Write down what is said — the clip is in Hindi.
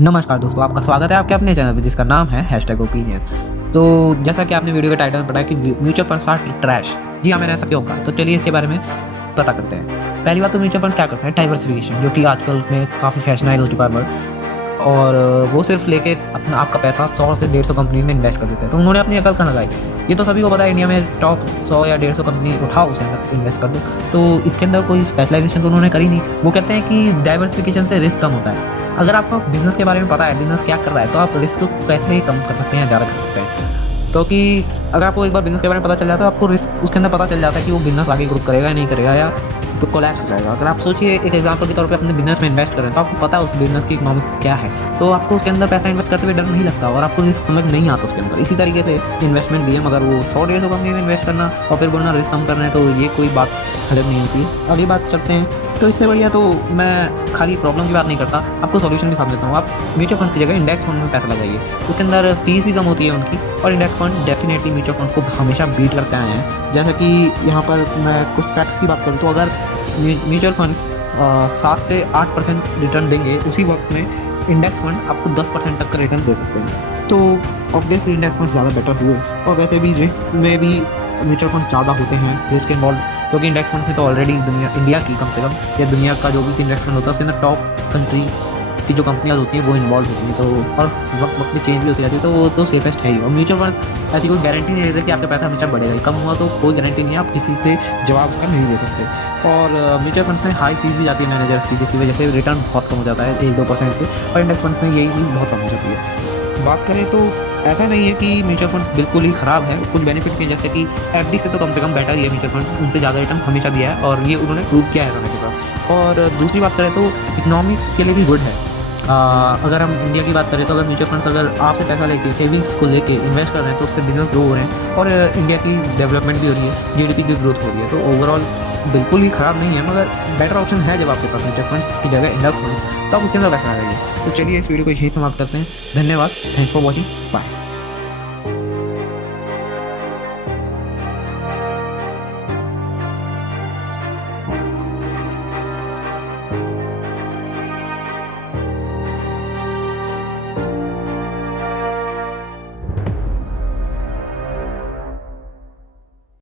नमस्कार दोस्तों, आपका स्वागत है आपके अपने चैनल पे जिसका नाम है हैशटैग ओपिनियन। तो जैसा कि आपने वीडियो के टाइटल में पढ़ा कि म्यूचुअल फंड्स आर ट्रैश। जी हाँ, मैंने ऐसा क्यों कहा, तो चलिए इसके बारे में पता करते हैं। पहली बात तो म्यूचुअल फंड क्या करता है, डाइवर्सिफिकेशन, जो कि आजकल में काफ़ी फैशनाइज हो चुका है वर्ड। और वो सिर्फ लेके अपना आपका पैसा 100 से 150 कंपनीज में इन्वेस्ट कर देते हैं। तो उन्होंने अपनी अकल कहाँ लगाई? ये तो सभी को पता है, इंडिया में टॉप 100 या 150 कंपनी उठाओ, उसके अंदर इन्वेस्ट कर दो। तो इसके अंदर कोई स्पेशलाइजेशन तो उन्होंने करी नहीं। वो कहते हैं कि डाइवर्सिफिकेशन से रिस्क कम होता है। अगर आपको बिजनेस के बारे में पता है, बिजनेस क्या कर रहा है, तो आप रिस्क को कैसे कम कर सकते हैं, ज़्यादा कर सकते हैं। क्योंकि अगर आपको एक बार बिजनेस के बारे में पता चल जाता है, आपको रिस्क उसके अंदर पता चल जाता है कि वो बिजनेस आगे ग्रो करेगा या नहीं करेगा, या तो कोलैप्स हो जाएगा। अगर आप सोचिए, एक एग्जांपल के तौर पे अपने बिजनेस में इन्वेस्ट करें, तो आपको पता है उस बिजनेस की इकोनॉमिक्स क्या है, तो आपको उसके अंदर पैसा इन्वेस्ट करते हुए डर नहीं लगता और आपको रिस्क समझ नहीं आता उसके अंदर। इसी तरीके से इन्वेस्टमेंट भी है, मगर वो 100-150 कंपनी में इन्वेस्ट करना और फिर बोलना रिस्क कम करना है, तो ये कोई बात हजम नहीं होती है। अगली बात चलते हैं। तो इससे बढ़िया तो मैं खाली प्रॉब्लम की बात नहीं करता, आपको सॉल्यूशन भी साथ देता हूँ। आप म्यूचुअल फंड्स की जगह इंडेक्स फंड में पैसा लगाइए, उसके अंदर फीस भी कम होती है उनकी, और index fund definitely mutual fund को हमेशा बीट करते आए हैं। जैसे कि यहाँ पर मैं कुछ फैक्ट्स की बात करूँ, तो अगर म्यूचुअल फंड्स 7 से 8% रिटर्न देंगे, उसी वक्त में इंडेक्स फंड आपको 10% तक का रिटर्न दे सकते हैं। तो ऑब्वियसली इंडेक्स फंड ज़्यादा बेटर हुए, और वैसे भी रिस्क में भी म्यूचुअल फंड ज़्यादा होते हैं, रिस्क इन्वॉल्व, क्योंकि इंडेक्स फंड में तो ऑलरेडी इंडिया की कम से कम, या दुनिया का जो भी इंडेक्स फंड होता है उसके अंदर टॉप कंट्री की जो कंपनियां होती हैं वो इन्वॉल्व होती हैं। तो और वक्त वक्त में चेंज भी होती रहती है, तो वो तो सेफेस्ट है ही। और म्यूचुअल फंड ऐसी कोई गारंटी नहीं देते कि आपका पैसा हमेशा बढ़ेगा ही, कम हुआ तो कोई गारंटी नहीं है, आप किसी से जवाब उसका नहीं दे सकते। और म्यूचुअल फंड्स में हाई फीस भी जाती है मैनेजर्स की, जिसकी वजह से रिटर्न बहुत कम हो जाता है, 1-2% से, और इंडेक्स फंड्स में यही चीज़ बहुत कम हो जाती है। बात करें तो ऐसा नहीं है कि म्यूचुअल फंड्स बिल्कुल ही ख़राब है, कुछ बेनिफिट भी, जैसे कि एफडी से तो कम बैटर ही है म्यूचुअल फंड, उनसे ज़्यादा रिटर्न हमेशा दिया है, और ये उन्होंने प्रूव किया है समय के साथ। और दूसरी बात करें तो इकोनॉमी के लिए भी गुड है। अगर हम इंडिया की बात करें तो अगर म्यूचुअल फंड्स अगर आपसे पैसा लेके, सेविंग्स को लेके इन्वेस्ट कर रहे हैं, तो उससे बिजनेस ग्रो हो रहे हैं और इंडिया की डेवलपमेंट भी हो रही है, जीडीपी की ग्रोथ हो रही है। तो ओवरऑल बिल्कुल ही ख़राब नहीं है, मगर बेटर ऑप्शन है जब आपके पास म्यूचुअल फंड्स की जगह इंडेक्स फंड्स, तो आप उसके अंदर पैसा लगाइए। तो चलिए इस वीडियो को यहीं समाप्त करते हैं। धन्यवाद, थैंक्स फॉर वॉचिंग, बाय।